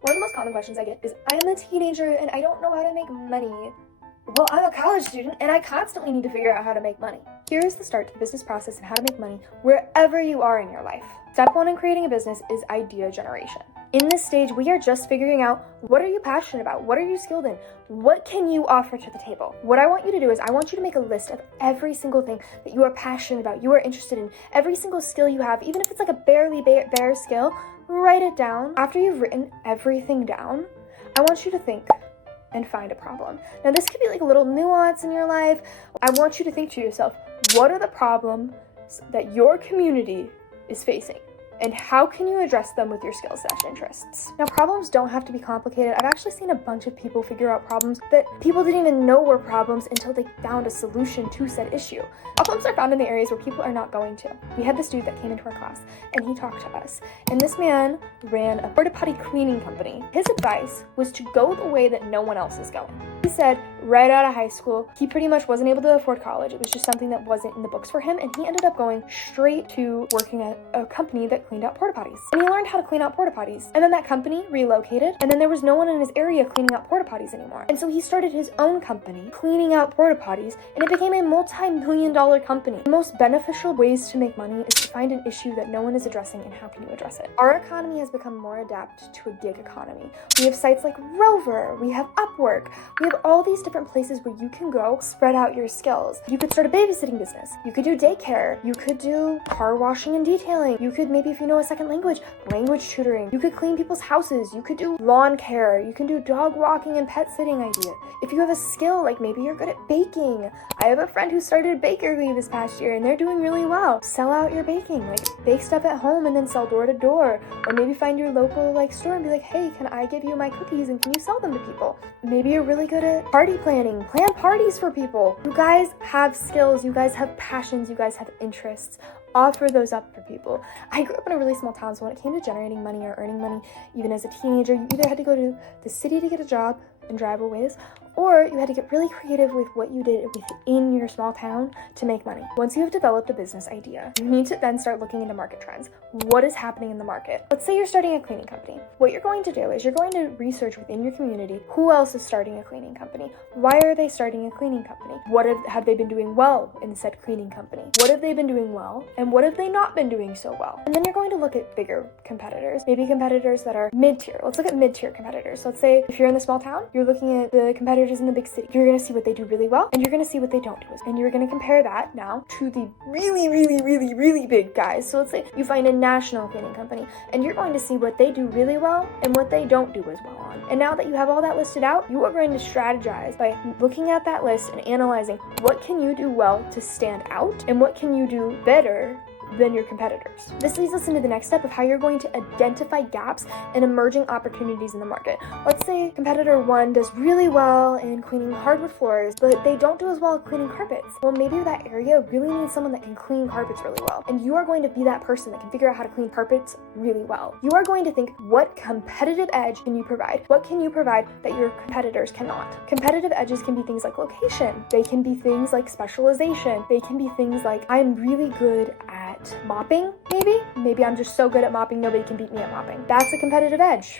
One of the most common questions I get is, I am a teenager and I don't know how to make money. Well, I'm a college student and I constantly need to figure out how to make money. Here is the start to the business process and how to make money wherever you are in your life. Step 1 in creating a business is idea generation. In this stage, we are just figuring out, what are you passionate about? What are you skilled in? What can you offer to the table? What I want you to do is I want you to make a list of every single thing that you are passionate about, you are interested in, every single skill you have, even if it's like a barely bare skill, write it down. After you've written everything down, I want you to think and find a problem. Now, this could be like a little nuance in your life. I want you to think to yourself, what are the problems that your community is facing? And how can you address them with your skills/interests? Now, problems don't have to be complicated. I've actually seen a bunch of people figure out problems that people didn't even know were problems until they found a solution to said issue. Problems are found in the areas where people are not going to. We had this dude that came into our class and he talked to us. And this man ran a porta potty cleaning company. His advice was to go the way that no one else is going. He said right out of high school, he pretty much wasn't able to afford college. It was just something that wasn't in the books for him. And he ended up going straight to working at a company that cleaned out porta potties. And he learned how to clean out porta potties. And then that company relocated, and then there was no one in his area cleaning out porta potties anymore. And so he started his own company cleaning out porta potties, and it became a multi-million-dollar company. The most beneficial ways to make money is to find an issue that no one is addressing, and how can you address it? Our economy has become more adapted to a gig economy. We have sites like Rover, we have Upwork, we have all these different places where you can go spread out your skills. You could start a babysitting business. You could do daycare. You could do car washing and detailing. You could, maybe if you know a second language tutoring. You could clean people's houses. You could do lawn care. You can do dog walking and pet sitting idea. If you have a skill, like maybe you're good at baking. I have a friend who started a bakery this past year and they're doing really well. Sell out your baking, like bake stuff at home and then sell door to door. Or maybe find your local store and be like, hey, can I give you my cookies and can you sell them to people? Maybe you're really good at party planning. Plan parties for people. You guys have skills. You guys have passions. You guys have interests. Offer those up for people. I grew up in a really small town, so when it came to generating money or earning money, even as a teenager, you either had to go to the city to get a job and drive a ways, or you had to get really creative with what you did within your small town to make money. Once you have developed a business idea, you need to then start looking into market trends. What is happening in the market? Let's say you're starting a cleaning company. What you're going to do is you're going to research within your community, who else is starting a cleaning company? Why are they starting a cleaning company? What have they been doing well in said cleaning company? What have they been doing well? And what have they not been doing so well? And then you're going to look at bigger competitors, maybe competitors that are mid-tier. Let's look at mid-tier competitors. So let's say if you're in the small town, you're looking at the competitors in the big city. You're going to see what they do really well, and you're going to see what they don't do. And you're going to compare that now to the really big guys. So let's say you find a national cleaning company, and you're going to see what they do really well and what they don't do as well on. And now that you have all that listed out, you are going to strategize by looking at that list and analyzing what can you do well to stand out and what can you do better than your competitors. This leads us into the next step of how you're going to identify gaps and emerging opportunities in the market. Let's say competitor 1 does really well in cleaning hardwood floors, but they don't do as well at cleaning carpets. Well, maybe that area really needs someone that can clean carpets really well. And you are going to be that person that can figure out how to clean carpets really well. You are going to think, what competitive edge can you provide? What can you provide that your competitors cannot? Competitive edges can be things like location. They can be things like specialization. They can be things like, I'm really good at mopping, maybe I'm just so good at mopping, nobody can beat me at mopping. That's a competitive edge.